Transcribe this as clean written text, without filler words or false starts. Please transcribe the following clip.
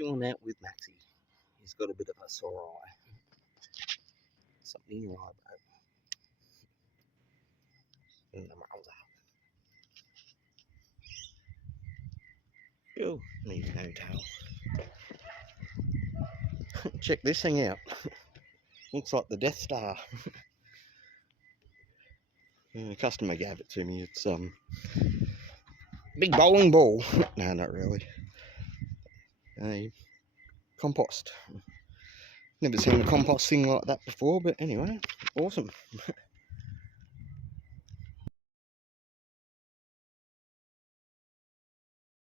chilling out with Maxie. He's got a bit of a sore eye. Something in your eye, bro. In the mouth. Oh, needs no tail. Check this thing out. Looks like the Death Star. The customer gave it to me. It's big bowling ball. No, not really. A compost. Never seen a compost thing like that before, but anyway, awesome.